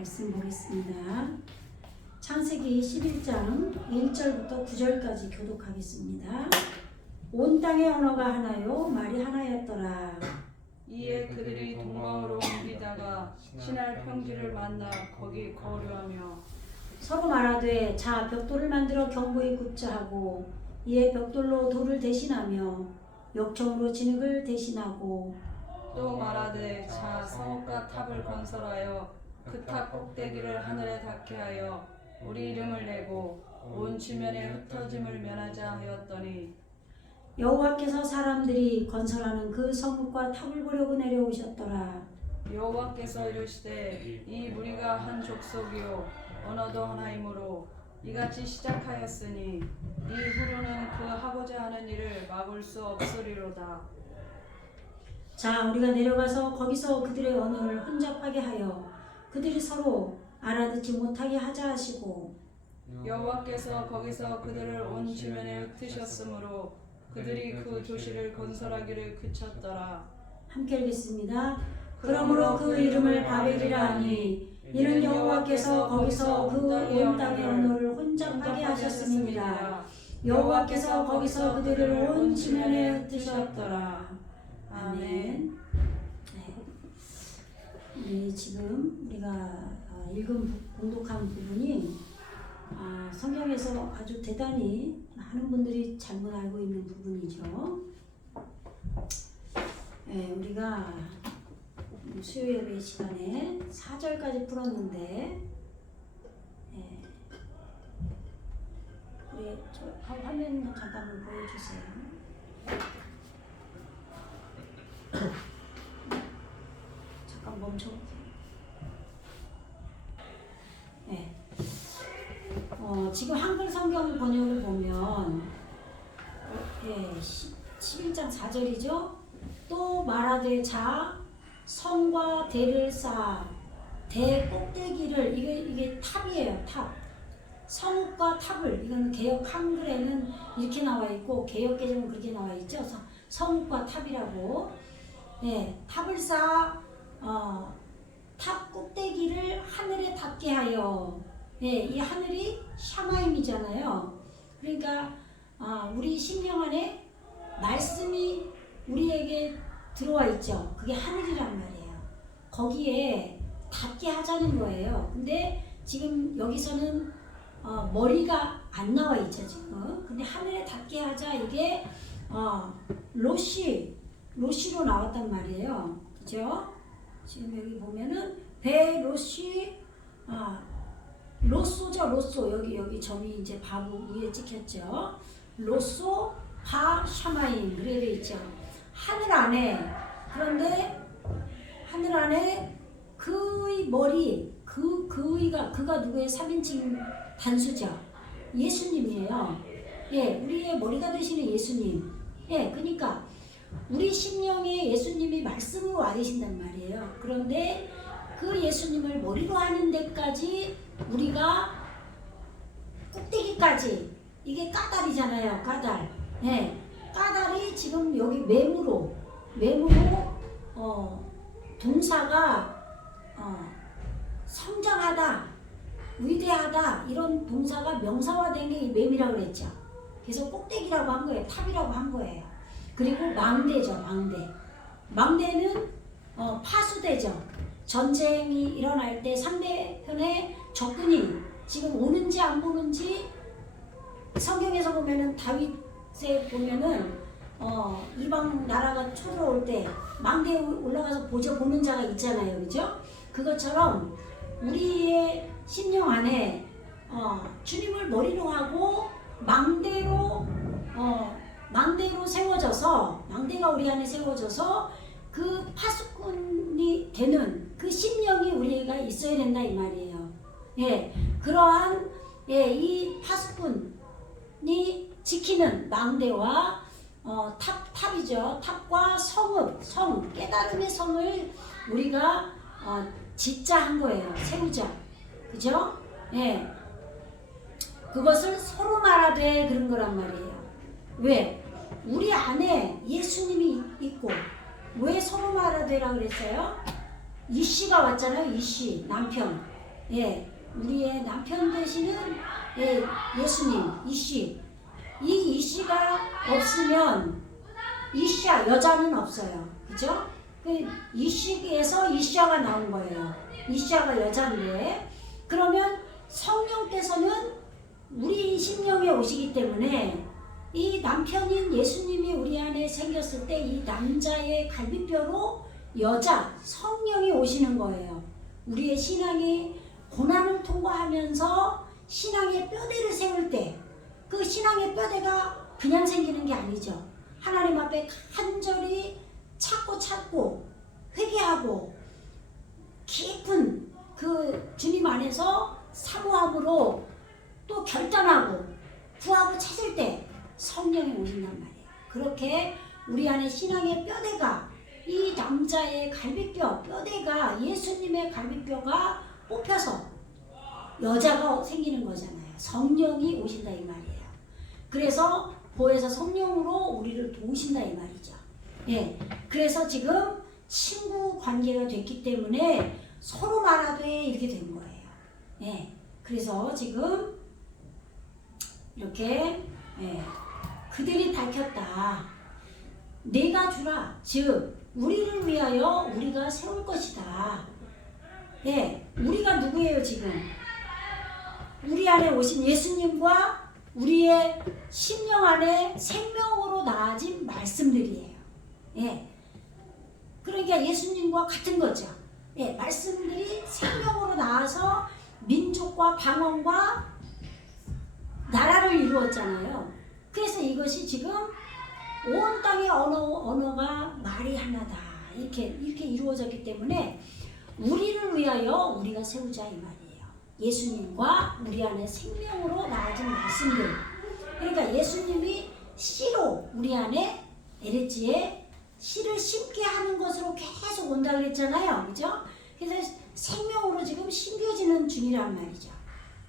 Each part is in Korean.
말씀 보겠습니다. 창세기 11장 1절부터 9절까지 교독하겠습니다. 온 땅의 언어가 하나요 말이 하나였더라. 이에 그들이 동방으로 옮기다가 신할 평지를 만나 거기 거류하며 서로 말하되 자 벽돌을 만들어 경보에 굽자 하고 이에 벽돌로 돌을 대신하며 역청으로 진흙을 대신하고 또 말하되 자 성읍과 탑을 건설하여 그 탑 꼭대기를 하늘에 닿게 하여 우리 이름을 내고 온 지면에 흩어짐을 면하자 하였더니 여호와께서 사람들이 건설하는 그 성읍과 탑을 보려고 내려오셨더라. 여호와께서 이르시되 이 무리가 한 족속이요 언어도 하나이므로 이같이 시작하였으니 이후로는 그 하고자 하는 일을 막을 수 없으리로다. 자 우리가 내려가서 거기서 그들의 언어를 혼잡하게 하여 그들이 서로 알아듣지 못하게 하자 하시고 여호와께서 거기서 그들을 온 지면에 흩으셨으므로 그들이 그 도시를 건설하기를 그쳤더라. 함께 읽겠습니다. 그러므로 그 이름을 바벨이라 하니 이는 여호와께서 거기서 그 온 땅의 언어를 혼잡하게 하셨음이니라. 여호와께서 거기서 그들을 온 지면에 흩으셨더라. 아멘. 네, 지금 우리가 읽은 공독한 부분이 성경에서 아주 대단히 많은 분들이 잘못 알고 있는 부분이죠. 네, 우리가 수요 예배 시간에 4절까지 풀었는데, 네, 우리 저 화면 잠깐 한번 보여주세요. 잠깐 멈춰보세요. 네. 지금 한글 성경 번역을 보면 11장 4절이죠. 또 말하되 자 성과 대를 쌓아 대 꼭대기를 이게 탑이에요. 탑. 성읍과 탑을 이거는 개역 한글에는 이렇게 나와 있고 개역 개정은 그렇게 나와 있죠. 성읍과 탑이라고. 네, 탑을 쌓아 탑 꼭대기를 하늘에 닿게 하여. 네, 이 하늘이 샤마임이잖아요. 그러니까 우리 심령 안에 말씀이 우리에게 들어와 있죠. 그게 하늘이란 말이에요. 거기에 닿게 하자는 거예요. 근데 지금 여기서는 머리가 안 나와 있죠 지금. 근데 하늘에 닿게 하자 이게 로시로 나왔단 말이에요. 그죠? 지금 여기 보면은 배 로시 로쏘죠. 로쏘 여기 점이 이제 바보 위에 찍혔죠. 로쏘 바 샤마임 그래 돼 있죠. 하늘 안에. 그런데 하늘 안에 그의 머리 그가 누구의 3인칭 단수죠. 예수님이에요. 예, 우리의 머리가 되시는 예수님. 예, 그러니까 우리 심령에 예수님이 말씀으로 와 계신단 말이에요. 그런데 그 예수님을 머리로 하는 데까지 우리가 꼭대기까지 이게 까닭이잖아요. 까닭. 예, 까닭이 지금 여기 매무로 동사가 성장하다, 위대하다 이런 동사가 명사화된 게 매미라고 그랬죠. 그래서 꼭대기라고 한 거예요. 탑이라고 한 거예요. 그리고 망대죠. 망대는 파수대죠. 전쟁이 일어날 때 상대편의 적군이 지금 오는지 안 보는지 성경에서 보면은 다윗에 보면은 이방 나라가 쳐들어올 때 망대에 올라가서 보는 자가 있잖아요. 그죠? 그것처럼 우리의 심령 안에 주님을 머리로 하고 망대로 세워져서 망대가 우리 안에 세워져서 그 파수꾼이 되는 그 심령이 우리가 있어야 된다 이 말이에요. 예, 그러한 이 파수꾼이 지키는 망대와 탑이죠. 탑과 성 깨달음의 성을 우리가 짓자 한 거예요. 세우자. 그죠? 예. 그것을 서로 말하되 그런 거란 말이에요. 왜? 우리 안에 예수님이 있고 왜 서로 말하되라 그랬어요? 이씨가 왔잖아요. 이씨 남편. 예, 우리의 남편 되시는 예, 예수님 이씨. 이 이씨가 없으면 이샤 여자는 없어요. 그죠? 그 이씨에서 이샤가 나온 거예요. 이샤가 여자인데 그러면 성령께서는 우리 심령에 오시기 때문에 이 남편인 예수님이 우리 안에 생겼을 때 이 남자의 갈비뼈로 여자 성령이 오시는 거예요. 우리의 신앙이 고난을 통과하면서 신앙의 뼈대를 세울 때 그 신앙의 뼈대가 그냥 생기는 게 아니죠. 하나님 앞에 간절히 찾고 회개하고 깊은 그 주님 안에서 사모함으로 또 결단하고 구하고 찾을 때 성령이 오신단 말이에요. 그렇게 우리 안에 신앙의 뼈대가 이 남자의 갈비뼈 뼈대가 예수님의 갈비뼈가 뽑혀서 여자가 생기는 거잖아요. 성령이 오신다 이 말이에요. 그래서 보혜사 성령으로 우리를 도우신다 이 말이죠. 예, 그래서 지금 친구 관계가 됐기 때문에 서로 말하되 이렇게 된 거예요. 예, 그래서 지금 이렇게 예, 그들이 밝혔다. 내가 주라. 즉 우리를 위하여 우리가 세울 것이다. 예, 우리가 누구예요 지금? 우리 안에 오신 예수님과 우리의 심령 안에 생명으로 나아진 말씀들이에요. 예, 그러니까 예수님과 같은 거죠. 예, 말씀들이 생명으로 나와서 민족과 방언과 나라를 이루었잖아요. 그래서 이것이 지금 온 땅의 언어가 말이 하나다. 이렇게 이루어졌기 때문에 우리를 위하여 우리가 세우자 이 말이에요. 예수님과 우리 안에 생명으로 나아진 말씀들. 그러니까 예수님이 씨로 우리 안에 에레지에 씨를 심게 하는 것으로 계속 온다 그랬잖아요. 그죠? 그래서 생명으로 지금 심겨지는 중이란 말이죠.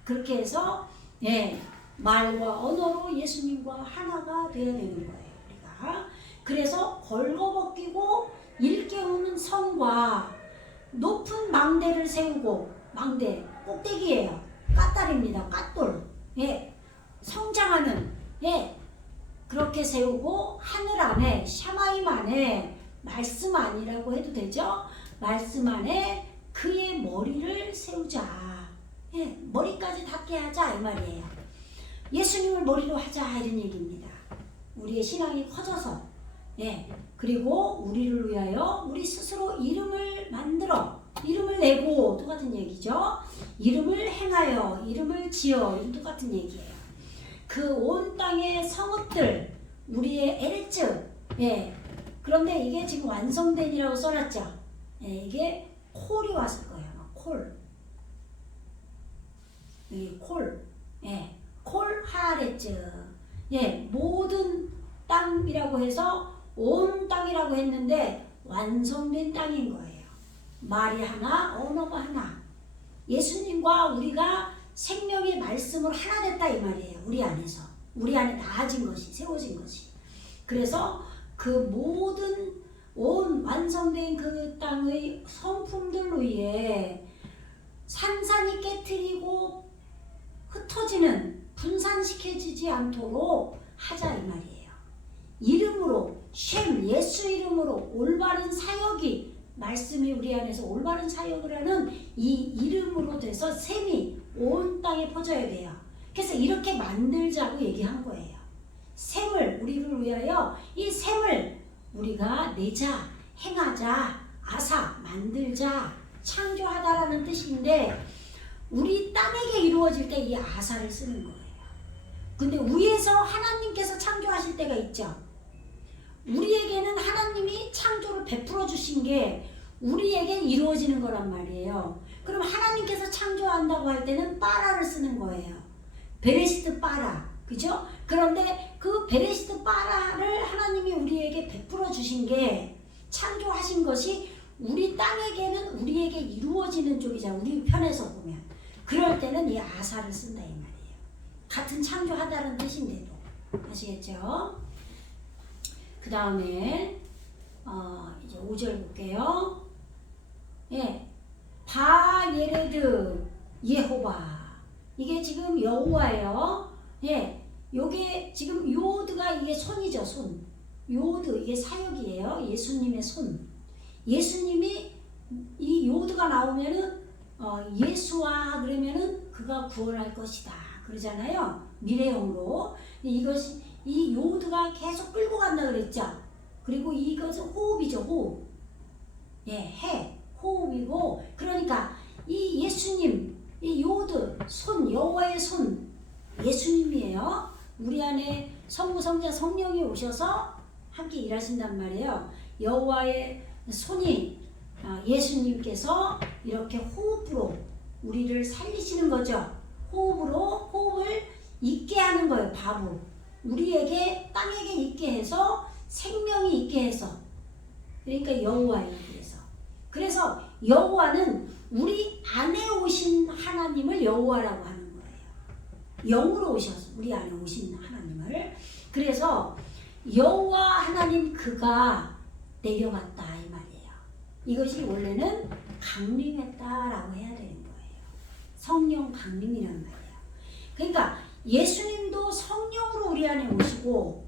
그렇게 해서 예, 말과 언어로 예수님과 하나가 되어야 되는 거예요. 우리가. 그래서 벌거벗기고 일깨우는 성과 높은 망대를 세우고 망대 꼭대기예요. 까딸입니다. 까돌. 예, 성장하는 예, 그렇게 세우고 하늘 안에 샤마임 안에 말씀 안이라고 해도 되죠. 말씀 안에 그의 머리를 세우자. 예, 머리까지 닿게 하자 이 말이에요. 예수님을 머리로 하자 이런 얘기입니다. 우리의 신앙이 커져서 예, 그리고 우리를 위하여 우리 스스로 이름을 만들어 이름을 내고 똑같은 얘기죠. 이름을 행하여 이름을 지어 이런 똑같은 얘기예요. 그 온 땅의 성읍들 우리의 에레츠 예, 그런데 이게 지금 완성된이라고 써놨죠. 예, 이게 콜이 왔을 거예요. 콜 여기 콜 예, 콜 하레츠 예, 모든 땅이라고 해서 온 땅이라고 했는데 완성된 땅인 거예요. 말이 하나, 언어가 하나. 예수님과 우리가 생명의 말씀으로 하나 됐다 이 말이에요. 우리 안에서. 우리 안에 나아진 것이, 세워진 것이. 그래서 그 모든 온 완성된 그 땅의 성품들 위에 산산이 깨트리고 흩어지는 분산시켜지지 않도록 하자 이 말이에요. 이름으로 쉔 예수 이름으로 올바른 사역이 말씀이 우리 안에서 올바른 사역을 하는 이 이름으로 돼서 샘이 온 땅에 퍼져야 돼요. 그래서 이렇게 만들자고 얘기한 거예요. 샘을 우리를 위하여 이 샘을 우리가 내자, 행하자, 아사, 만들자, 창조하다라는 뜻인데 우리 땅에게 이루어질 때 이 아사를 쓰는 거예요. 근데 위에서 하나님께서 창조하실 때가 있죠. 우리에게는 하나님이 창조를 베풀어 주신 게 우리에게 이루어지는 거란 말이에요. 그럼 하나님께서 창조한다고 할 때는 빠라를 쓰는 거예요. 베레시트 빠라. 그죠? 그런데 그 베레시트 빠라를 하나님이 우리에게 베풀어 주신 게 창조하신 것이 우리 땅에게는 우리에게 이루어지는 쪽이잖아. 우리 편에서 보면. 그럴 때는 이 아사를 쓴다 이 말이에요. 같은 창조하다는 뜻인데도. 아시겠죠? 그 다음에 이제 5절 볼게요. 예, 바예레드 예호바. 이게 지금 여호와예요. 예, 요게 지금 요드가 이게 손이죠, 손. 요드 이게 사역이에요. 예수님의 손. 예수님이 이 요드가 나오면은 예수와 그러면은 그가 구원할 것이다 그러잖아요. 미래형으로. 이것이 이 요드가 계속 끌고 간다 그랬죠. 그리고 이것은 호흡이죠, 호흡. 예, 해 호흡이고. 그러니까 이 예수님, 이 요드 손, 여호와의 손 예수님이에요. 우리 안에 성부 성자 성령이 오셔서 함께 일하신단 말이에요. 여호와의 손이 예수님께서 이렇게 호흡으로 우리를 살리시는 거죠. 호흡을 있게 하는 거예요. 바로 우리에게 땅에게 있게 해서 생명이 있게 해서. 그러니까 여호와예요. 그래서 여호와는 우리 안에 오신 하나님을 여호와라고 하는 거예요. 영으로 오셔서 우리 안에 오신 하나님을. 그래서 여호와 하나님 그가 내려갔다 이 말이에요. 이것이 원래는 강림했다라고 해야 되는 거예요. 성령 강림이란 말이에요. 그러니까 예수님도 성령으로 우리 안에 오시고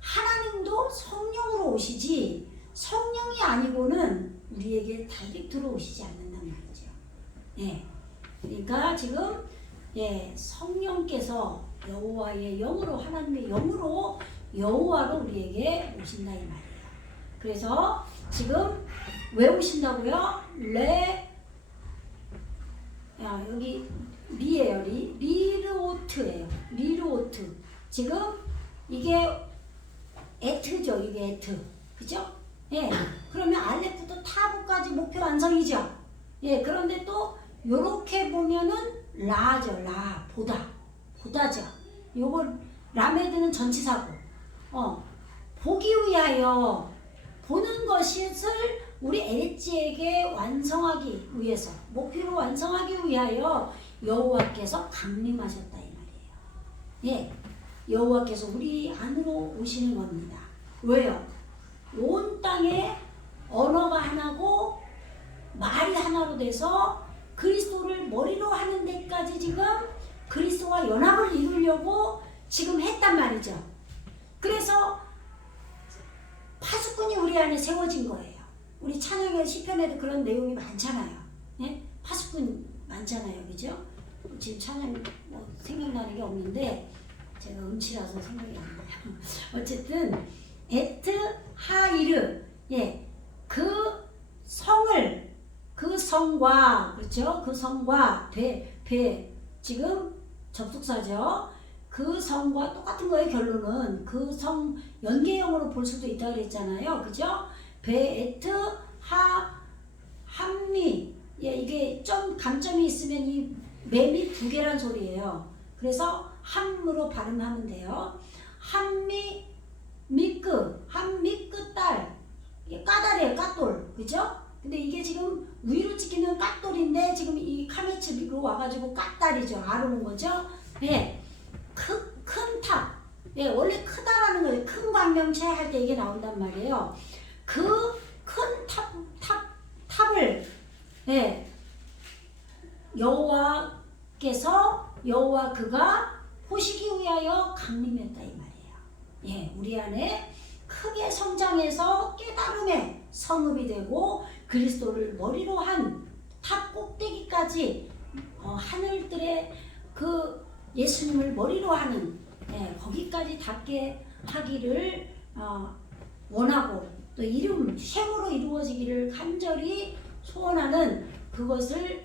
하나님도 성령으로 오시지 성령이 아니고는 우리에게 다이렉트로 오시지 않는단 말이죠. 예. 그러니까 지금 성령께서 여호와의 영으로 하나님의 영으로 여호와로 우리에게 오신다 이 말이에요. 그래서 지금 왜 오신다고요? 여기 리예요. 리르오트예요. 리르오트. 지금 이게 에트죠. 이게 에트. 그죠? 예. 그러면 알레프부터 타브까지 목표 완성이죠. 예. 그런데 또 요렇게 보면은 라죠. 라. 보다죠. 요거 라메드는 전치사고. 보기 위하여 보는 것을 우리 엣지에게 완성하기 위해서 목표로 완성하기 위하여 여호와께서 강림하셨다 이 말이에요. 예, 여호와께서 우리 안으로 오시는 겁니다. 왜요? 온 땅에 언어가 하나고 말이 하나로 돼서 그리스도를 머리로 하는 데까지 지금 그리스도와 연합을 이루려고 지금 했단 말이죠. 그래서 파수꾼이 우리 안에 세워진 거예요. 우리 찬양의 시편에도 그런 내용이 많잖아요. 예? 파수꾼 많잖아요. 그죠? 지금 찬양 생각나는 게 없는데 제가 음치라서 생각이 안 나요. 어쨌든 에트 하이르, 예, 그 성을, 그 성과, 그렇죠? 그 성과 배 지금 접속사죠. 그 성과 똑같은 거예요. 결론은 그 성 연계형으로 볼 수도 있다 그랬잖아요. 그죠? 베에트 한미, 예, 이게 좀 감점이 있으면 이 매미 두 개란 소리예요. 그래서 함으로 발음하면 돼요. 한미 미끄, 한미끄 딸, 이게 까달이에요. 까돌, 그죠? 근데 이게 지금 위로 찍히는 까돌인데 지금 이 카메츠로 와가지고 까딸이죠. 아로 온 거죠. 예, 큰 탑. 예, 원래 크다라는 거예요. 큰 광명체 할 때 이게 나온단 말이에요. 그 큰 탑을, 예, 여호와 그가 보시기 위하여 강림했다 이 말이에요. 예, 우리 안에 크게 성장해서 깨달음의 성읍이 되고 그리스도를 머리로 한 탑 꼭대기까지 하늘들의 그 예수님을 머리로 하는, 예, 거기까지 닿게 하기를 원하고 또 셈으로 이루어지기를 간절히 소원하는 그것을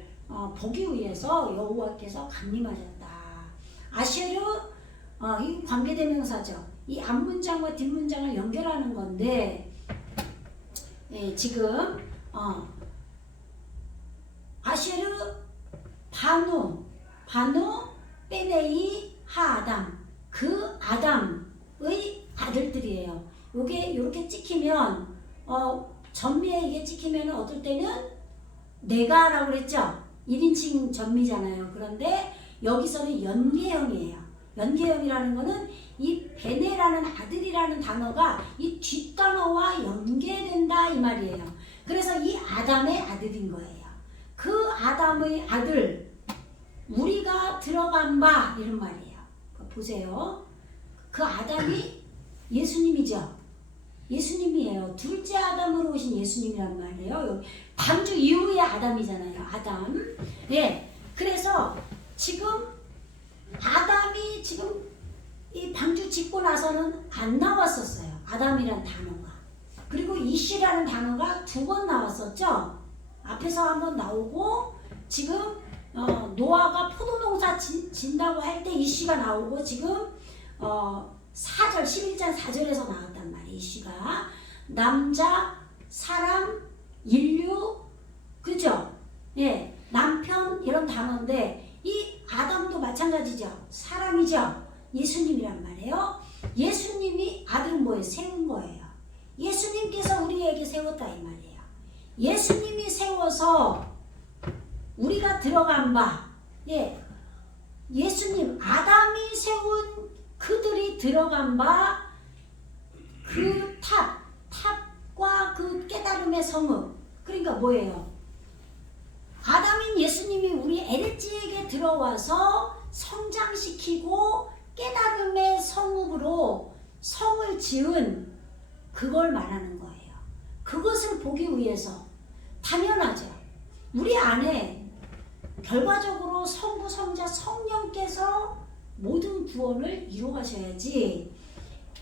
보기 위해서 여호와께서 강림하셨다. 아쉐르, 이 관계대명사죠. 이 앞문장과 뒷문장을 연결하는 건데, 예, 지금 아쉐르 바누 빼네이 하아담, 그 아담의 아들들이에요. 요게 요렇게 찍히면 전미에 이게 찍히면 어떨 때는 내가라고 그랬죠. 1인칭 전미잖아요. 그런데 여기서는 연계형이에요. 연계형이라는 거는 이 베네라는 아들이라는 단어가 이 뒷단어와 연계된다 이 말이에요. 그래서 이 아담의 아들인 거예요. 그 아담의 아들, 들어간 바 이런 말이에요. 보세요. 그 아담이 예수님이죠. 예수님이에요. 둘째 아담으로 오신 예수님이란 말이에요. 방주 이후의 아담이잖아요. 아담. 예. 그래서 지금 아담이 지금 이 방주 짓고 나서는 안 나왔었어요. 아담이란 단어가. 그리고 이씨라는 단어가 2번 나왔었죠. 앞에서 한번 나오고 지금 노아가 포도농사 진다고 할 때 이씨가 나오고 지금 4절 11장 4절에서 나왔단 말이에요. 이씨가 남자, 사람, 인류, 그죠? 예, 남편 이런 단어인데 이 아담도 마찬가지죠. 사람이죠. 예수님이란 말이에요. 예수님이 아들은 뭐예요? 세운 거예요. 예수님께서 우리에게 세웠다 이 말이에요. 예수님이 세워서 우리가 들어간 바, 예, 예수님 아담이 세운 그들이 들어간 바 그 탑과 그 깨달음의 성읍. 그러니까 뭐예요? 아담인 예수님이 우리 LG에게 들어와서 성장시키고 깨달음의 성읍으로 성을 지은 그걸 말하는 거예요. 그것을 보기 위해서 당연하죠. 우리 안에 결과적으로 성부, 성자, 성령께서 모든 구원을 이루어가셔야지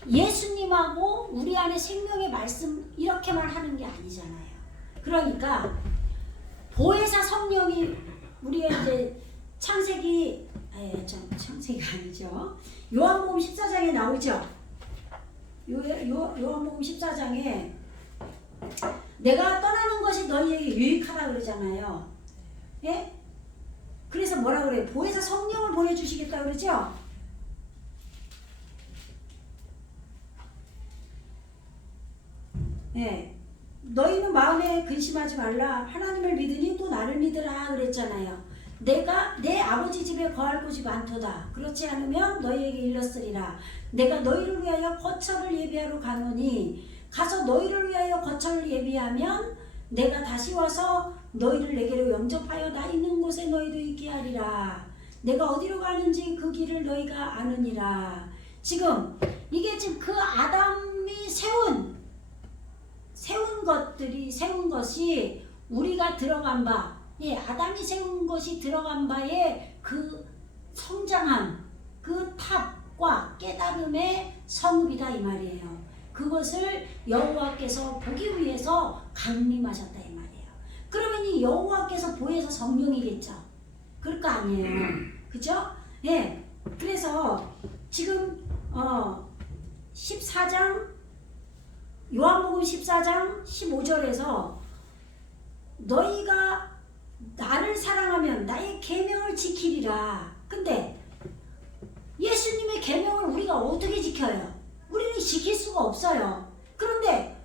예수님하고 우리 안에 생명의 말씀 이렇게만 하는 게 아니잖아요. 그러니까 보혜사 성령이 우리가 이제 창세기 아니죠. 요한복음 14장에 나오죠. 요한복음 14장에 내가 떠나는 것이 너희에게 유익하다 그러잖아요. 예? 그래서 뭐라 그래요? 보혜사 성령을 보내주시겠다 그러죠? 예. 너희는 마음에 근심하지 말라. 하나님을 믿으니 또 나를 믿으라 그랬잖아요. 내가 내 아버지 집에 거할 곳이 많도다. 그렇지 않으면 너희에게 일렀으리라. 내가 너희를 위하여 거처를 예비하러 가노니 가서 너희를 위하여 거처를 예비하면 내가 다시 와서 너희를 내게로 영접하여 나 있는 곳에 너희도 있게 하리라. 내가 어디로 가는지 그 길을 너희가 아느니라. 지금 이게 지금 그 아담이 세운 것이 우리가 들어간 바, 예, 아담이 세운 것이 들어간 바에 그 성장한 그 탑과 깨달음의 성읍이다 이 말이에요. 그것을 여호와께서 보기 위해서 강림하셨다 이 말이에요. 그러면 이 여호와께서 보혜사 성령이겠죠. 그럴 거 아니에요. 그죠? 예. 그래서 지금 14장 요한복음 14장 15절에서 너희가 나를 사랑하면 나의 계명을 지키리라. 근데 예수님의 계명을 우리가 어떻게 지켜요? 우리는 지킬 수가 없어요. 그런데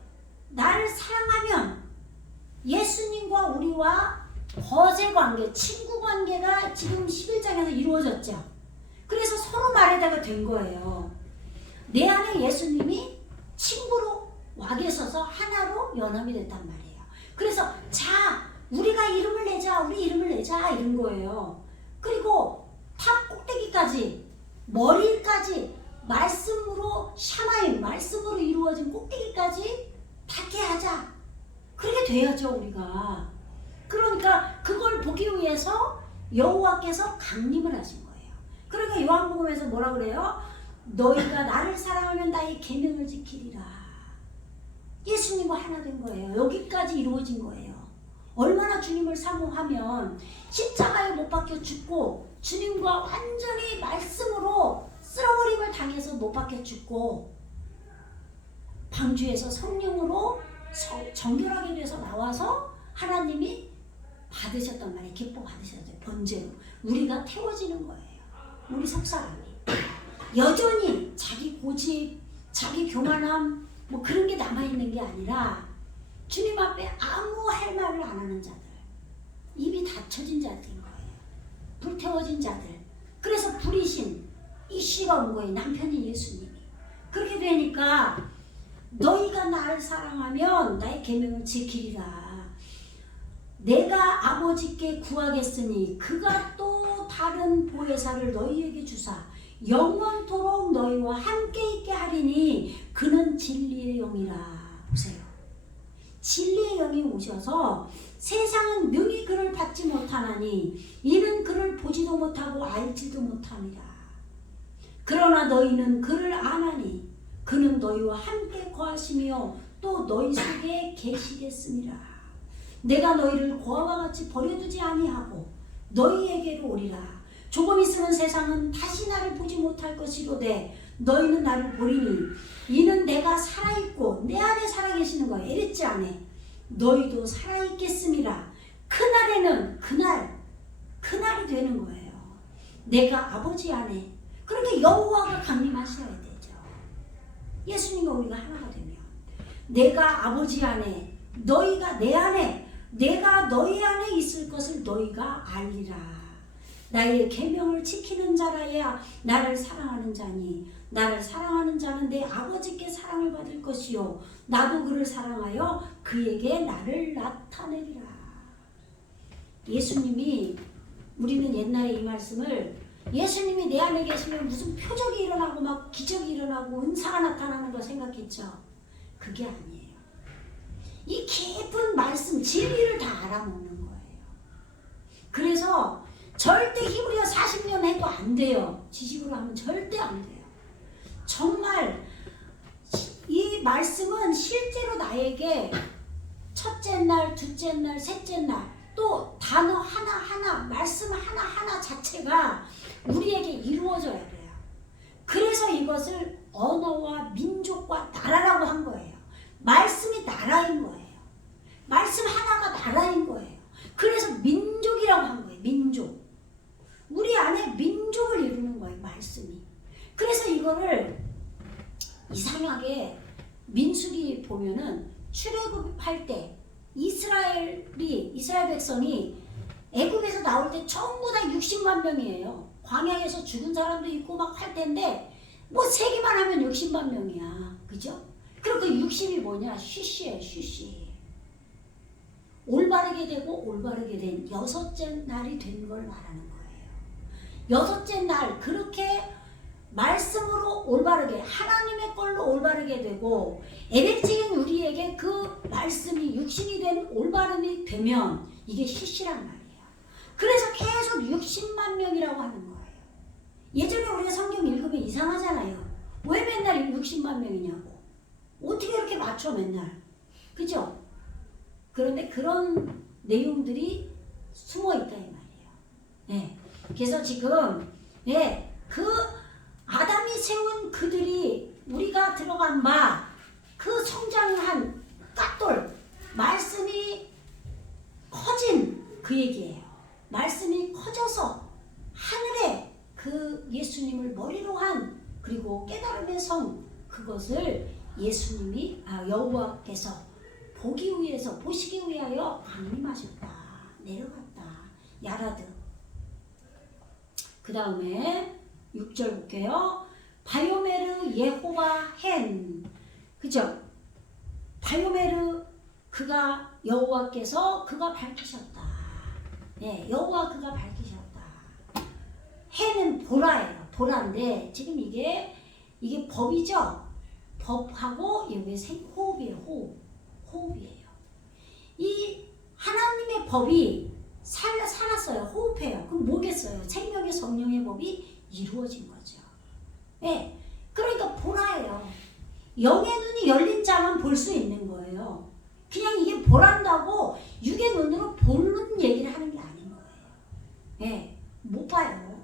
나를 사랑하면 예수님과 우리와 거세 관계, 친구 관계가 지금 11장에서 이루어졌죠. 그래서 서로 말에다가 된 거예요. 내 안에 예수님이 친구로 와 계셔서 하나로 연합이 됐단 말이에요. 그래서 자, 우리가 이름을 내자, 우리 이름을 내자 이런 거예요. 그리고 탑 꼭대기까지, 머리까지 말씀으로 샤마임, 말씀으로 이루어진 꼭대기까지 닿게 하자. 그렇게 돼야죠 우리가. 그러니까 그걸 보기 위해서 여호와께서 강림을 하신 거예요. 그러니까 요한복음에서 뭐라 그래요? 너희가 나를 사랑하면 나의 계명을 지키리라. 예수님과 하나 된 거예요. 여기까지 이루어진 거예요. 얼마나 주님을 사모하면 십자가에 못 박혀 죽고 주님과 완전히 말씀으로 쓸어버림을 당해서 못 박혀 죽고 방주에서 성령으로 정결하게 돼서 나와서 하나님이 받으셨단 말이에요. 기뻐 받으셨어요. 번제로. 우리가 태워지는 거예요. 우리 속사람이. 여전히 자기 고집, 자기 교만함 뭐 그런 게 남아있는 게 아니라 주님 앞에 아무 할 말을 안 하는 자들, 입이 닫혀진 자들인 거예요. 불태워진 자들. 그래서 불이신 이씨가 온 거예요. 남편인 예수님이. 그렇게 되니까 너희가 나를 사랑하면 나의 계명을 지키리라. 내가 아버지께 구하겠으니 그가 또 다 다른 보혜사를 너희에게 주사 영원토록 너희와 함께 있게 하리니 그는 진리의 영이라. 보세요. 진리의 영이 오셔서 세상은 능히 그를 받지 못하나니 이는 그를 보지도 못하고 알지도 못함이라. 그러나 너희는 그를 아나니 그는 너희와 함께 거하시며 또 너희 속에 계시겠습니다. 내가 너희를 고아와 같이 버려두지 아니하고 너희에게로 오리라. 조금 있으면 세상은 다시 나를 보지 못할 것이로되 너희는 나를 보리니 이는 내가 살아있고 내 안에 살아계시는 거예요. 에레지 안에 너희도 살아있겠음이라. 그날에는 그날이 되는 거예요. 내가 아버지 안에. 그러니까 여호와가 강림하셔야 되죠. 예수님과 우리가 하나가 되면 내가 아버지 안에 너희가 내 안에 내가 너희 안에 있을 것을 너희가 알리라. 나의 계명을 지키는 자라야 나를 사랑하는 자니 나를 사랑하는 자는 내 아버지께 사랑을 받을 것이요 나도 그를 사랑하여 그에게 나를 나타내리라. 예수님이 우리는 옛날에 이 말씀을 예수님이 내 안에 계시면 무슨 표적이 일어나고 막 기적이 일어나고 은사가 나타나는 거 생각했죠. 그게 아니에요. 이 깊은 말씀 진리를 다 알아먹는 거예요. 그래서 절대 히브리어 40년 해도 안 돼요. 지식으로 하면 절대 안 돼요. 정말 이 말씀은 실제로 나에게 첫째 날, 둘째 날, 셋째 날 또 단어 하나하나, 말씀 하나하나 자체가 우리에게 이루어져야 돼요. 그래서 이것을 언어와 민족과 나라라고 한 거예요. 말씀이 나라인 거예요. 말씀 하나가 나라인 거예요. 그래서 민족이라고 한 거예요. 민족. 우리 안에 민족을 이루는 거예요. 말씀이. 그래서 이거를 이상하게 민수기 보면은 출애굽할 때 이스라엘 백성이 애굽에서 나올 때 전부 다 60만 명이에요. 광야에서 죽은 사람도 있고 막 할 텐데 뭐 세기만 하면 60만 명이야. 그죠? 그럼 그 60이 뭐냐? 쉬쉬예요. 쉬쉬. 올바르게 되고 올바르게 된 여섯째 날이 된 걸 말하는 거예요. 여섯째 날 그렇게 말씀으로 올바르게 하나님의 걸로 올바르게 되고 에레지인 우리에게 그 말씀이 육신이 된 올바름이 되면 이게 시시란 말이에요. 그래서 계속 60만 명이라고 하는 거예요. 예전에 우리가 성경 읽으면 이상하잖아요. 왜 맨날 60만 명이냐고. 어떻게 이렇게 맞춰 맨날. 그죠? 그런데 그런 내용들이 숨어 있다 이 말이에요. 네. 그래서 지금 그 아담이 세운 그들이 우리가 들어간 바 그 성장한 깍돌 말씀이 커진 그 얘기예요. 말씀이 커져서 하늘에 그 예수님을 머리로 한 그리고 깨달음의 성 그것을 예수님이 여호와께서 보시기 위하여 강림하셨다. 내려갔다. 야라드. 그 다음에 6절 볼게요. 바요메르 예호와 헨. 그죠? 바요메르 그가 여호와께서 그가 밝히셨다. 예, 여호와 그가 밝히셨다. 헨은 보라예요. 보라인데 지금 이게 법이죠. 법하고 여기 호흡이에요. 호흡이에요. 이 하나님의 법이 살았어요. 호흡해요. 그럼 뭐겠어요? 생명의 성령의 법이 이루어진 거죠. 예, 그러니까 보라예요. 영의 눈이 열린 자만 볼 수 있는 거예요. 그냥 이게 보란다고 육의 눈으로 보는 얘기를 하는 게 아닌 거예요. 예, 못 봐요.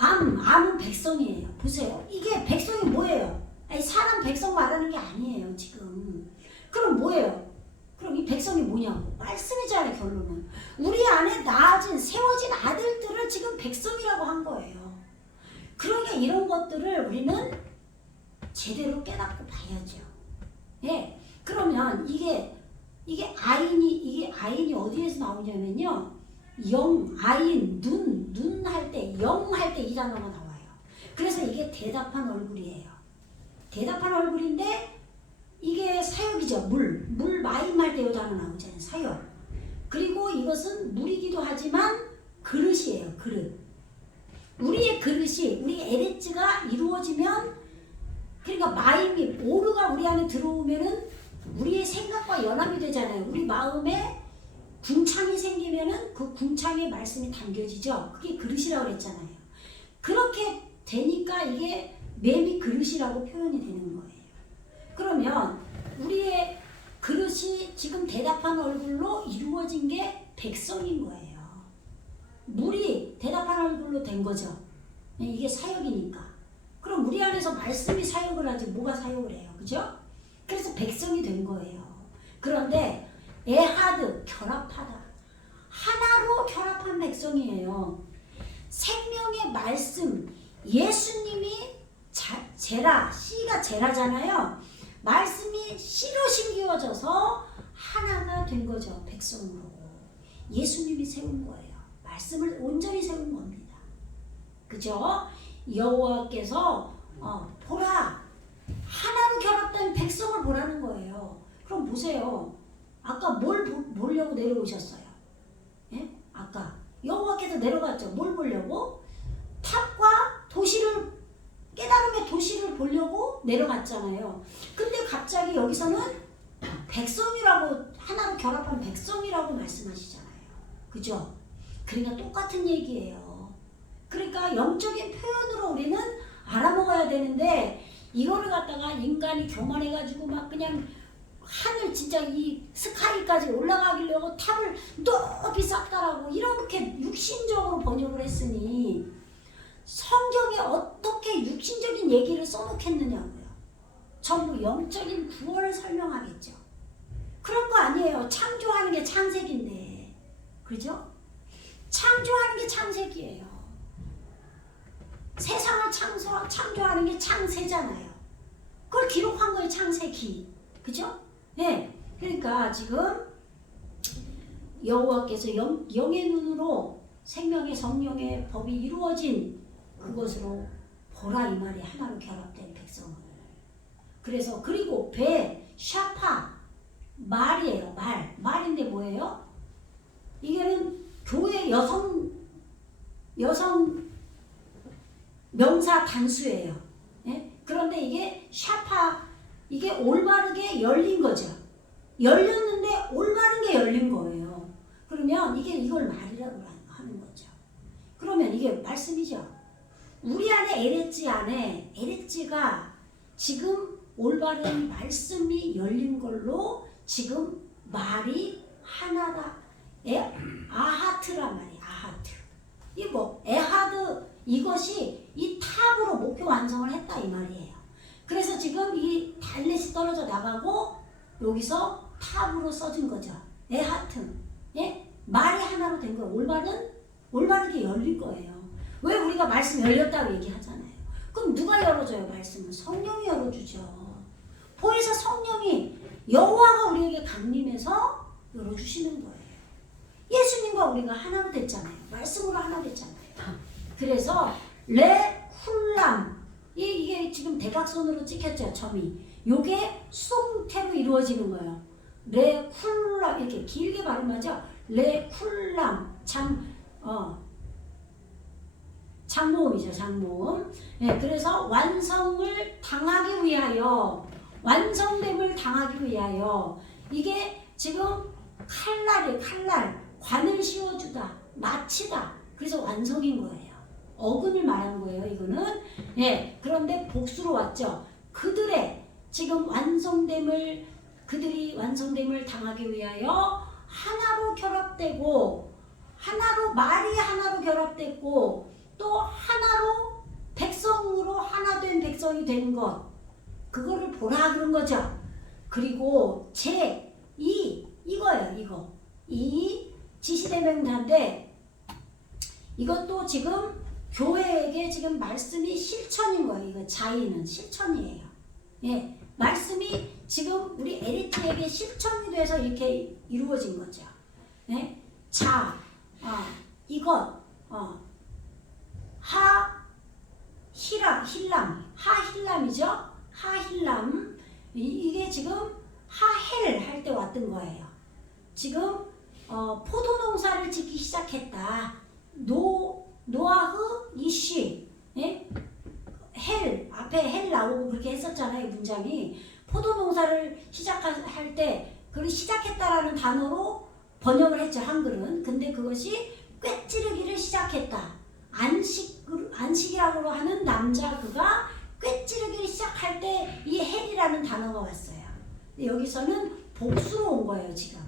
암은 백성이에요. 보세요. 이게 백성이 뭐예요? 아니, 사람 백성 말하는 게 아니에요, 지금. 그럼 뭐예요? 그럼 이 백성이 뭐냐고. 말씀이잖아요, 결론은. 우리 안에 세워진 아들들을 지금 백성이라고 한 거예요. 그러니까 이런 것들을 우리는 제대로 깨닫고 봐야죠. 예. 그러면 이게 아인이 어디에서 나오냐면요. 아인, 눈 할 때, 영 할 때 이 단어가 나와요. 그래서 이게 대답한 얼굴이에요. 대답한 얼굴인데 이게 사역이죠. 물 마임할 때 이 단어 나오잖아요. 사역. 그리고 이것은 물이기도 하지만 그릇이에요. 우리의 그릇이, 우리 에레츠가 이루어지면, 그러니까 마임이, 오르가 우리 안에 들어오면은 우리의 생각과 연합이 되잖아요. 우리 마음에 궁창이 생기면은 그 궁창에 말씀이 담겨지죠. 그게 그릇이라고 그랬잖아요. 그렇게 되니까 이게 매미 그릇이라고 표현이 되는 거예요. 그러면 우리의 그릇이 지금 대답한 얼굴로 이루어진 게 백성인 거예요. 물이 대답한 얼굴로 된 거죠. 이게 사역이니까. 그럼 우리 안에서 말씀이 사역을 하지 뭐가 사역을 해요. 그죠? 그래서 백성이 된 거예요. 그런데 에하드, 결합하다. 하나로 결합한 백성이에요. 생명의 말씀, 예수님이 제라, 씨가 제라잖아요. 말씀이 씨로 심기워져서 하나가 된 거죠. 백성으로. 예수님이 세운 거예요. 말씀을 온전히 세운 겁니다. 그죠? 여호와께서 보라, 하나로 결합된 백성을 보라는 거예요. 그럼 보세요. 아까 뭘 보려고 내려오셨어요? 예? 아까 여호와께서 내려갔죠. 뭘 보려고? 탑과 도시를, 깨달음의 도시를 보려고 내려갔잖아요. 근데 갑자기 여기서는 백성이라고, 하나로 결합한 백성이라고 말씀하시잖아요. 그죠? 그러니까 똑같은 얘기예요. 그러니까 영적인 표현으로 우리는 알아먹어야 되는데, 이거를 갖다가 인간이 교만해가지고 막 그냥 하늘 진짜 이 스카이까지 올라가기려고 탑을 높이 쌓다라고 이렇게 육신적으로 번역을 했으니 성경에 어떻게 육신적인 얘기를 써놓겠느냐고요. 전부 영적인 구원을 설명하겠죠. 그런 거 아니에요. 창조하는 게 창세기인데. 그죠? 창조하는 게 창세기예요. 세상을 창조하는 게 창세잖아요. 그걸 기록한 거예요. 창세기. 그죠? 네. 그러니까 지금 여호와께서 영의 눈으로 생명의 성령의 법이 이루어진 그것으로 보라, 이 말이 하나로 결합된 백성을. 그래서 그리고 배, 샤파, 말이에요. 말인데 뭐예요? 이게는 교회 여성 명사 단수예요. 예? 그런데 이게 샤파, 이게 올바르게 열린 거죠. 열렸는데 올바른 게 열린 거예요. 그러면 이걸 말이라고 하는 거죠. 그러면 이게 말씀이죠. 우리 안에 에레츠가 지금 올바른 말씀이 열린 걸로 지금 말이 하나다. 아하트란 말이에요. 아하트. 이거 에하드, 이것이 이 탑으로 목표 완성을 했다 이 말이에요. 그래서 지금 이 달렛이 떨어져 나가고 여기서 탑으로 써진 거죠. 에하트. 예? 말이 하나로 된 거예요. 올바르게 열릴 거예요. 왜 우리가 말씀 열렸다고 얘기하잖아요. 그럼 누가 열어줘요? 말씀은 성령이 열어주죠. 보혜사 성령이, 여호와가 우리에게 강림해서 열어주시는 거예요. 예수님과 우리가 하나로 됐잖아요. 말씀으로 하나 됐잖아요. 그래서 레훌람, 이게 지금 대각선으로 찍혔죠. 점이. 요게 수동태로 이루어지는 거예요. 레훌람, 이렇게 길게 발음하죠. 레훌람, 장모음이죠. 장모음. 네, 그래서 완성됨을 당하기 위하여 이게 지금 칼날, 관을 씌워주다, 마치다. 그래서 완성인 거예요. 어근을 말하는 거예요. 이거는. 예. 그런데 복수로 왔죠. 그들이 완성됨을 당하기 위하여 하나로 결합되고, 말이 하나로 결합됐고, 또 하나로 백성으로 하나 된 백성이 된 것, 그거를 보라 그런 거죠. 그리고 이거예요. 이 지시대명단인데, 이것도 지금 교회에게 지금 말씀이 실천인 거예요. 이거 자의는 실천이에요. 예, 말씀이 지금 우리 에리트에게 실천이 돼서 이렇게 이루어진 거죠. 예, 하힐람이죠. 하힐람. 이게 지금 하헬 할 때 왔던 거예요. 지금 포도 농사를 짓기 시작했다. 노아흐 이슈. 문장이 포도농사를 시작할 때 그걸 시작했다라는 단어로 번역을 했죠, 한글은. 근데 그것이 꿰찌르기를 시작했다. 안식이라고 하는 남자 그가 꿰찌르기를 시작할 때 이 헬이라는 단어가 왔어요. 근데 여기서는 복수로 온 거예요, 지금.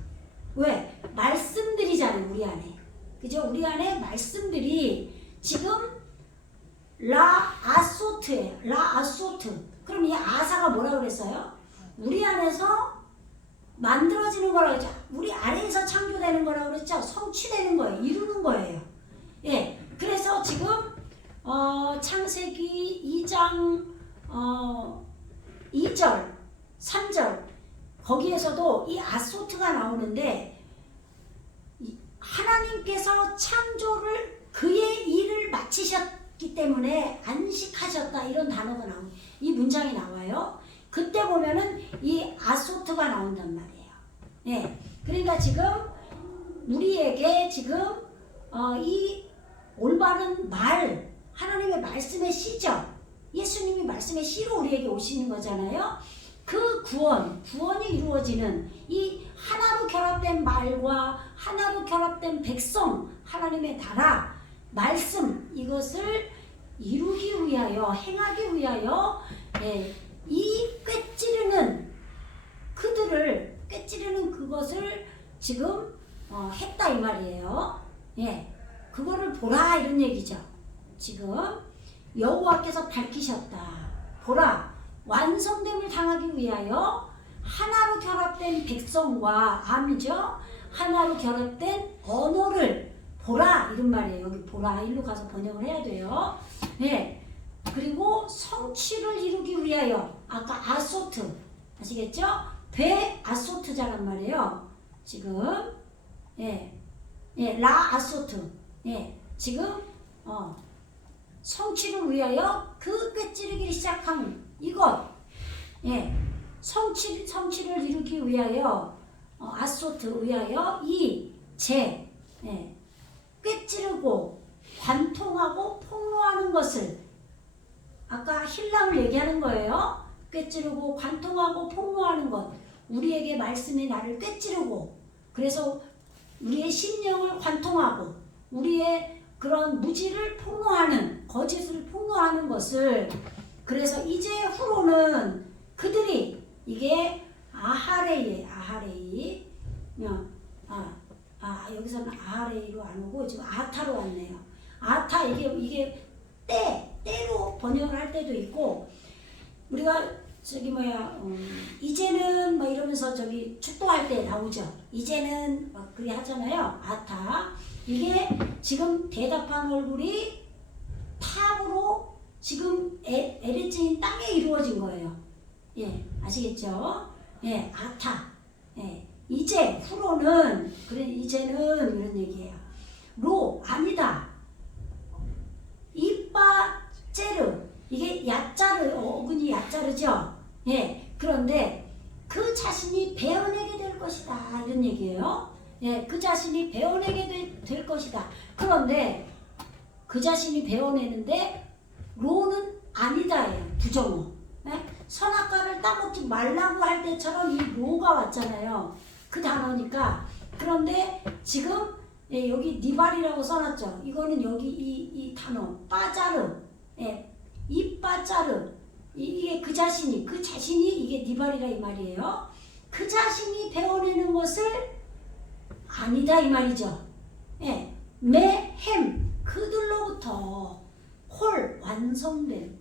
왜? 말씀들이잖아요, 우리 안에. 그죠? 우리 안에 말씀들이 지금 라아소트예요. 라아소트. 그럼 이 아사가 뭐라 그랬어요? 우리 안에서 만들어지는 거라고 했죠. 우리 안에서 창조되는 거라고 그랬죠. 성취되는 거예요. 이루는 거예요. 예. 그래서 지금 창세기 2장 2절, 3절 거기에서도 이 아소트가 나오는데 하나님께서 창조를 그의 일을 마치셨기 때문에 안식하셨다 이런 단어가 나옵니다. 이 문장이 나와요. 그때 보면은 이 아소트가 나온단 말이에요. 예. 그러니까 지금 우리에게 지금 이 올바른 말, 하나님의 말씀의 씨죠. 예수님이 말씀의 씨로 우리에게 오시는 거잖아요. 그 구원이 이루어지는 이 하나로 결합된 말과 하나로 결합된 백성, 하나님의 나라, 말씀, 이것을 이루기 위하여, 행하기 위하여, 예, 이 꿰찌르는 그것을 지금 했다 이 말이에요. 예, 그거를 보라 이런 얘기죠. 지금 여호와께서 밝히셨다. 보라, 완성됨을 당하기 위하여 하나로 결합된 백성과 암이죠. 하나로 결합된 언어를 보라 이런 말이에요. 여기 보라 일로 가서 번역을 해야 돼요. 네. 그리고 성취를 이루기 위하여 아까 아소트 아시겠죠? 배 아소트자란 말이에요. 지금 라 아소트 지금 성취를 위하여 그 꿰찌르기를 시작한 이것 성취를 이루기 위하여 아소트 위하여 꿰찌르고 관통하고 폭로하는 것을 아까 힐람을 얘기하는 거예요. 꿰찌르고 관통하고 폭로하는 것 우리에게 말씀의 나를 꿰찌르고 그래서 우리의 심령을 관통하고 우리의 그런 무지를 폭로하는 거짓을 폭로하는 것을 그래서 이제 후로는 그들이 이게 아하레이 여기서는 아하레이로 안 오고 지금 아타로 왔네요. 아타 이게 때로 번역을 할 때도 있고 우리가 이제는 뭐 이러면서 축도할 때 나오죠. 이제는 막 그렇게 하잖아요. 아타 이게 지금 대답한 얼굴이 탑으로 지금 에레츠인 땅에 이루어진 거예요. 예, 아시겠죠? 예, 아타. 예, 이제 후로는 그래 이제는 이런 얘기예요. 로 아니다. 이빠제르 이게 야자르 어근이 야자르죠. 예, 그런데 그 자신이 베어내게 될 것이다 이런 얘기예요. 예, 그 자신이 베어내게 될 것이다. 그런데 그 자신이 베어내는데 로는 아니다예요. 부정어. 예? 선악과를 따먹지 말라고 할 때처럼 이 로가 왔잖아요. 그 단어니까. 그런데 지금 여기 니발이라고 써놨죠. 이거는 여기 이 단어 빠자르. 이 빠자르. 이게 그 자신이 이게 니발이라 이 말이에요. 그 자신이 베어내는 것을 아니다 이 말이죠. 메햄 그들로부터 홀 완성된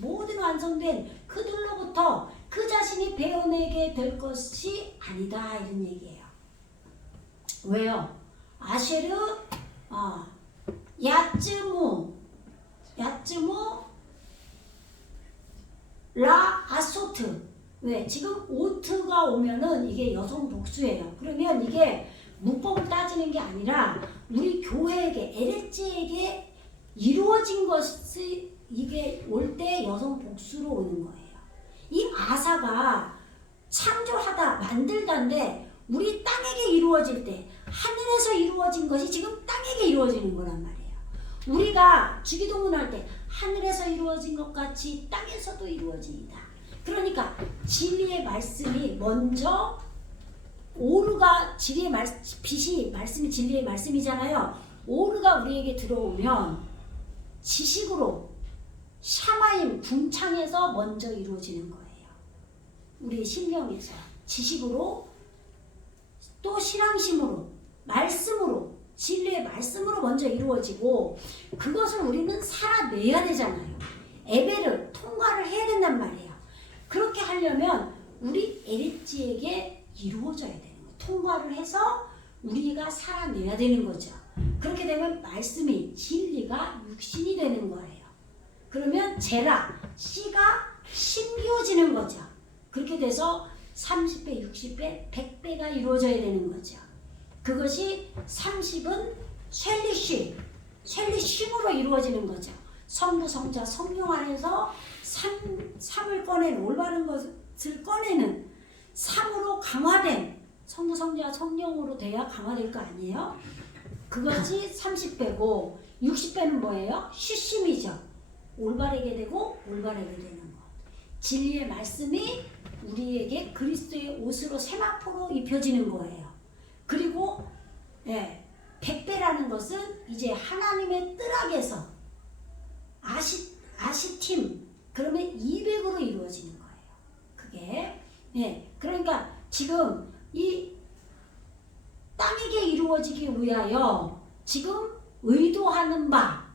모든 완성된 그들로부터 그 자신이 베어내게 될 것이 아니다 이런 얘기예요. 왜요? 아쉐르 야츠무 라 아소트 왜? 지금 오트가 오면은 이게 여성 복수예요. 그러면 이게 문법을 따지는 게 아니라 우리 교회에게 에레츠에게 이루어진 것이 이게 올 때 여성 복수로 오는 거예요. 이 아사가 창조하다 만들다인데 우리 땅에게 이루어질 때 하늘에서 이루어진 것이 지금 땅에게 이루어지는 거란 말이에요. 우리가 주기도문 할 때 하늘에서 이루어진 것 같이 땅에서도 이루어집니다. 그러니까 진리의 말씀이 먼저 오르가 진리의 빛이 말씀이 진리의 말씀이잖아요. 오르가 우리에게 들어오면 지식으로 샤마임 궁창에서 먼저 이루어지는 거예요. 우리의 심령에서 지식으로 또 신앙심으로 말씀으로 진리의 말씀으로 먼저 이루어지고 그것을 우리는 살아내야 되잖아요. 에베를 통과를 해야 된단 말이에요. 그렇게 하려면 우리 에릭지에게 이루어져야 되는 거예요. 통과를 해서 우리가 살아내야 되는 거죠. 그렇게 되면 말씀이 진리가 육신이 되는 거예요. 그러면 제라 씨가 심겨지는 거죠. 그렇게 돼서 30배, 60배, 100배가 이루어져야 되는 거죠. 그것이 30은 쉘리쉼으로 이루어지는 거죠. 성부, 성자, 성령 안에서 3을 꺼내는 올바른 것을 꺼내는 3으로 강화된 성부, 성자, 성령으로 돼야 강화될 거 아니에요? 그것이 30배고 60배는 뭐예요? 쉬심이죠. 올바르게 되고 올바르게 되는 것. 진리의 말씀이 우리에게 그리스도의 옷으로 세마포로 입혀지는 거예요. 그리고 100배라는 것은 이제 하나님의 뜰악에서 아시팀 그러면 200으로 이루어지는 거예요. 그게 그러니까 지금 이 땅에게 이루어지기 위하여 지금 의도하는 바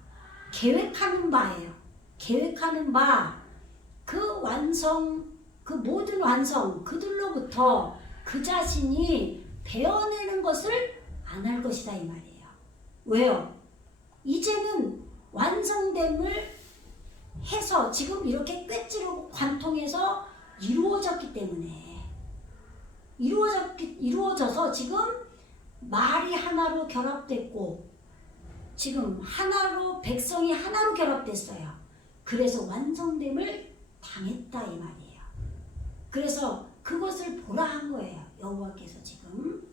계획하는 바예요. 계획하는 바 그 완성 그 모든 완성 그들로부터 그 자신이 베어내는 것을 안 할 것이다 이 말이에요. 왜요? 이제는 완성됨을 해서 지금 이렇게 꿰찌르고 관통해서 이루어졌기 때문에 이루어져서 지금 말이 하나로 결합됐고 지금 하나로 백성이 하나로 결합됐어요. 그래서 완성됨을 당했다 이 말이에요. 그래서 그것을 보라 한 거예요. 여호와께서 지금.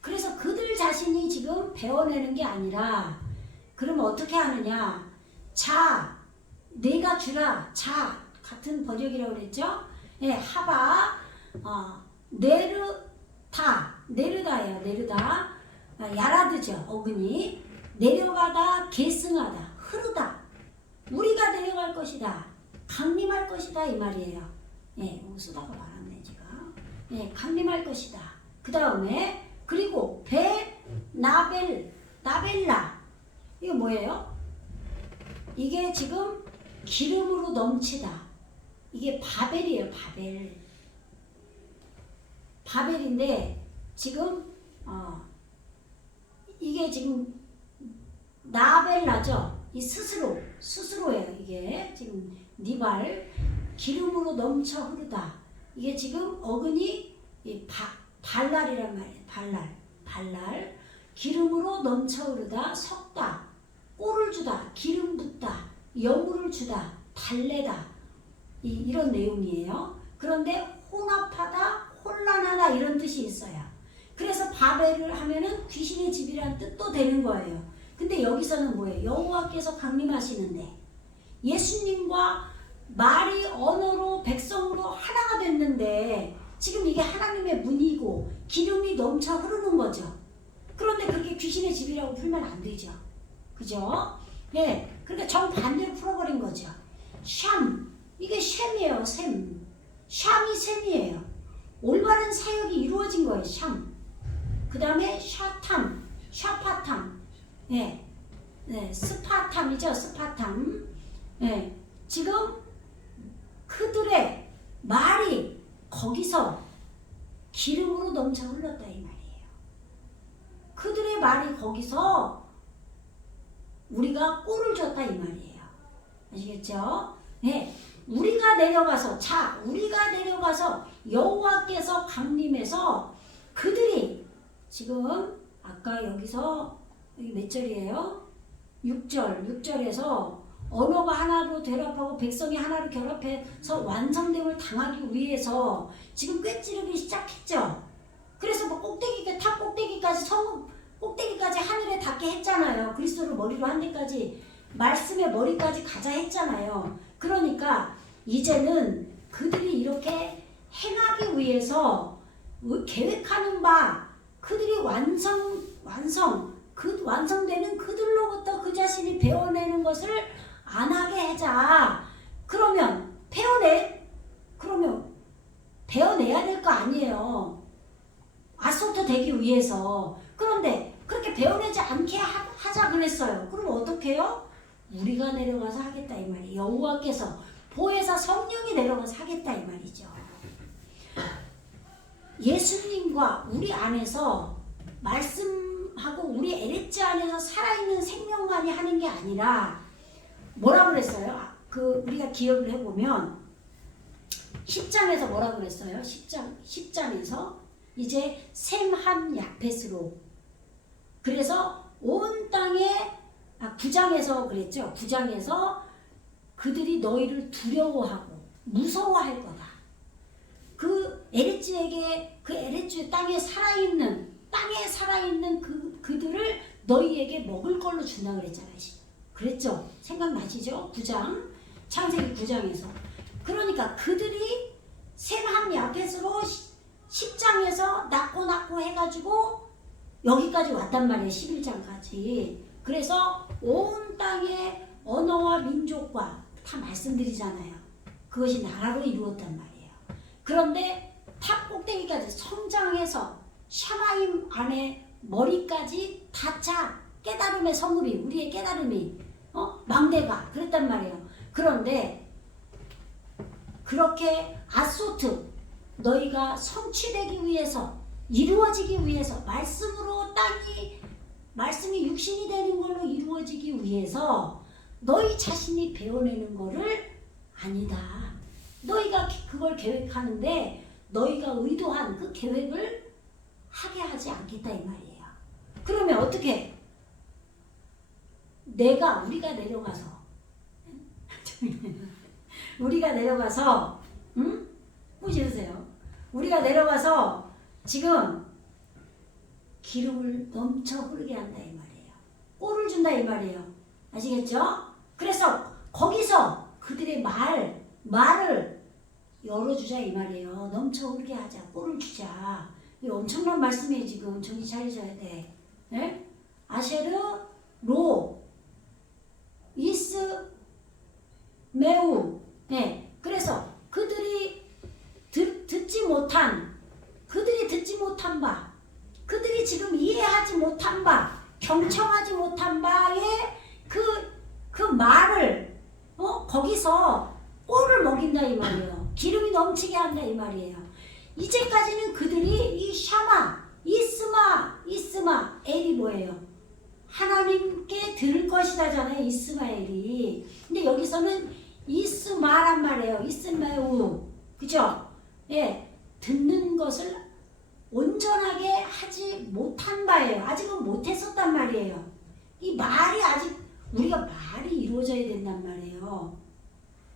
그래서 그들 자신이 지금 베어내는 게 아니라 그러면 어떻게 하느냐? 자, 내가 주라. 자, 같은 번역이라고 그랬죠? 하바, 네르다예요. 네르다. 야라드죠. 어근이. 내려가다, 계승하다, 흐르다. 우리가 내려갈 것이다. 강림할 것이다 이 말이에요. 쓰다가 말았네 제가. 강림할 것이다. 그 다음에 그리고 나벨라. 이거 뭐예요? 이게 지금 기름으로 넘치다. 이게 바벨이에요. 바벨인데 지금 이게 지금 나벨라죠. 이 스스로예요. 이게 지금 니발 기름으로 넘쳐 흐르다. 이게 지금 어근이 발랄이란 말이에요. 발랄 기름으로 넘쳐 흐르다. 섞다 꼴을 주다. 기름 붓다. 여물을 주다. 달래다. 이런 내용이에요. 그런데 혼합하다, 혼란하다 이런 뜻이 있어요. 그래서 바벨을 하면은 귀신의 집이라는 뜻도 되는 거예요. 근데 여기서는 뭐예요? 여호와께서 강림하시는데 예수님과 말이 언어로 백성으로 하나가 됐는데 지금 이게 하나님의 문이고 기름이 넘쳐 흐르는 거죠. 그런데 그게 귀신의 집이라고 풀면 안 되죠. 그죠? 그러니까 정반대로 풀어버린 거죠. 샴, 이게 셈이에요. 샴이 셈이에요. 올바른 사역이 이루어진 거예요. 샴. 그 다음에 샤파탐. 스파탐이죠. 스파탐. 지금 그들의 말이 거기서 기름으로 넘쳐 흘렀다 이 말이에요. 그들의 말이 거기서 우리가 꼴을 줬다 이 말이에요. 아시겠죠? 우리가 내려가서 여호와께서 강림해서 그들이 지금 아까 여기서 여기 몇 절이에요? 6절에서 언어가 하나로 결합하고 백성이 하나로 결합해서 완성됨을 당하기 위해서 지금 꿰찌르기 시작했죠. 그래서 탑 꼭대기까지 하늘에 닿게 했잖아요. 그리스도를 발으로 머리로 한 데까지 말씀의 머리까지 가자 했잖아요. 그러니까 이제는 그들이 이렇게 행하기 위해서 계획하는 바 그들이 완성되는 그들로부터 그 자신이 배워내는 것을 안 하게 하자. 그러면 배워내야 될 거 아니에요. 아소트 되기 위해서. 그런데 그렇게 배워내지 않게 하자 그랬어요. 그럼 어떻게 해요? 우리가 내려가서 하겠다 이 말이에요. 여호와께서 보혜사 성령이 내려가서 하겠다 이 말이죠. 예수님과 우리 안에서 말씀하고 우리 에레츠 안에서 살아있는 생명만이 하는 게 아니라 뭐라 그랬어요? 우리가 기억을 해보면 10장에서 뭐라 그랬어요? 10장에서 이제 셈한 야펫으로 그래서 온 땅에 9장에서 그랬죠. 9장에서 그들이 너희를 두려워하고 무서워할 거다. 그 에레츠 땅에 살아있는 그들을 너희에게 먹을 걸로 준다 그랬잖아요. 그랬죠? 생각나시죠? 9장 창세기 9장에서 그러니까 그들이 셈한 야펫으로 10장에서 낳고 해가지고 여기까지 왔단 말이에요. 11장까지. 그래서 온 땅의 언어와 민족과 다 말씀드리잖아요. 그것이 나라로 이루었단 말이에요. 그런데 탑 꼭대기까지 성장해서 샤마임 안에 머리까지 닿자 깨달음의 성읍이 우리의 깨달음이 망대가 그랬단 말이에요. 그런데 그렇게 아소트 너희가 성취되기 위해서 이루어지기 위해서 말씀이 육신이 되는 걸로 이루어지기 위해서 너희 자신이 배워내는 거를 아니다. 너희가 그걸 계획하는데 너희가 의도한 그 계획을 하게 하지 않겠다 이 말이에요. 그러면 어떻게? 우리가 내려가서 보시세요. 우리가 내려가서 지금 기름을 넘쳐 흐르게 한다 이 말이에요. 꼴을 준다 이 말이에요. 아시겠죠? 그래서 거기서 그들의 말을 열어주자 이 말이에요. 넘쳐 흐르게 하자. 꼴을 주자. 이 엄청난 말씀이에요. 지금 정신 차리셔야 돼. 네? 아쉐르 로 이스 매우. 네. 그래서 그들이 듣지 못한 바, 그들이 지금 이해하지 못한 바, 경청하지 못한 바에 그 말을 거기서 꼴을 먹인다 이 말이에요. 기름이 넘치게 한다 이 말이에요. 이제까지는 그들이 이 샤마, 이스마엘이 뭐예요? 하나님께 들을 것이다잖아요. 이스마엘이. 근데 여기서는 이스마란 말이에요. 이스마우. 그죠? 예. 듣는 것을 온전하게 하지 못한 바예요. 아직은 못했었단 말이에요. 이 말이 우리가 말이 이루어져야 된단 말이에요.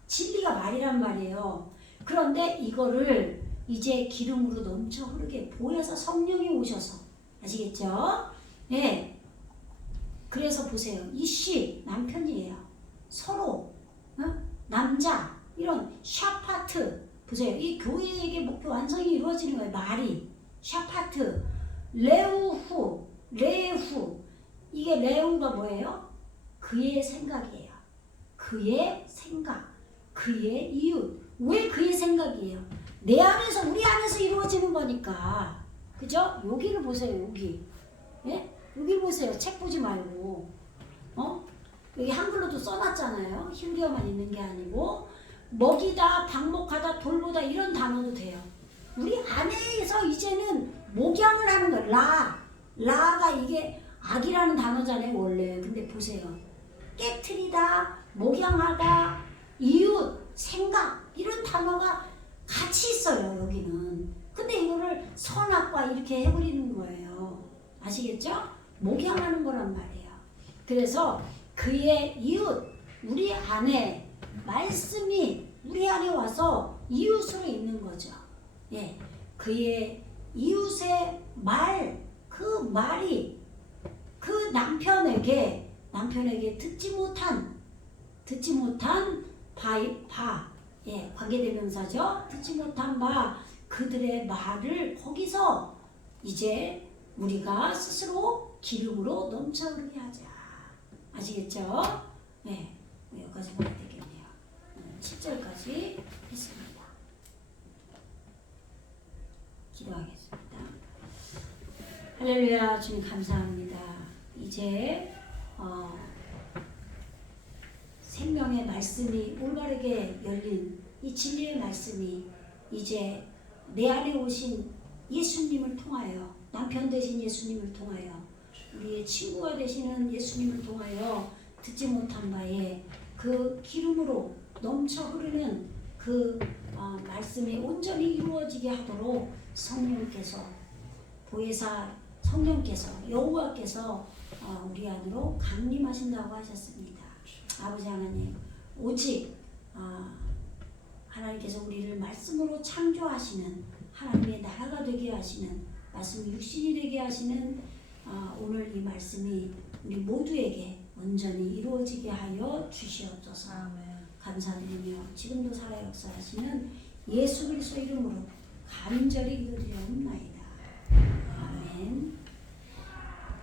진리가 말이란 말이에요. 그런데 이거를 이제 기름으로 넘쳐 흐르게 보여서 성령이 오셔서 아시겠죠? 네. 그래서 보세요. 이씨 남편이에요. 서로 남자 이런 샤파트 보세요. 이 교회에게 목표 완성이 이루어지는 거예요. 말이 샤파트 레후 이게 레후가 뭐예요? 그의 생각이에요. 그의 생각, 그의 이웃. 왜 그의 생각이에요? 내 안에서 우리 안에서 이루어지는 거니까. 그죠? 여기를 보세요. 여기. 예? 여기 보세요. 책 보지 말고. 여기 한글로도 써놨잖아요. 히브리어만 있는 게 아니고 먹이다, 방목하다, 돌보다 이런 단어도 돼요. 우리 안에서 이제는 목양을 하는 거예요. 라가 이게 악이라는 단어잖아요. 원래. 근데 보세요. 깨트리다, 목양하다, 이웃, 생각 이런 단어가 같이 있어요. 여기는. 근데 이거를 선악과 이렇게 해버리는 거예요. 아시겠죠? 목양하는 거란 말이에요. 그래서 그의 이웃, 우리 안에 말씀이 우리 안에 와서 이웃으로 있는 거죠. 예, 그의 이웃의 말, 그 말이 그 남편에게 남편에게 듣지 못한 예, 관계대명사죠. 듣지 못한 바 그들의 말을 거기서 이제 우리가 스스로 기름으로 넘쳐흐르게 하자. 아시겠죠? 네, 여기까지 보면 되겠네요. 7절까지 했습니다. 기도하겠습니다. 할렐루야, 주님 감사합니다. 이제 생명의 말씀이 올바르게 열린 이 진리의 말씀이 이제 내 안에 오신 예수님을 통하여, 남편 되신 예수님을 통하여, 우리의 친구가 되시는 예수님을 통하여 듣지 못한 바에 그 기름으로 넘쳐 흐르는 그 말씀이 온전히 이루어지게 하도록 성령께서, 보혜사 성령께서, 여호와께서 우리 안으로 강림하신다고 하셨습니다. 아버지 하나님, 오직 하나님께서 우리를 말씀으로 창조하시는, 하나님의 나라가 되게 하시는, 말씀이 육신이 되게 하시는 오늘 이 말씀이 우리 모두에게 온전히 이루어지게 하여 주시옵소서. 아멘. 감사드리며 지금도 살아 역사하시는 예수 그리스도 이름으로 간절히 기도드리옵나이다.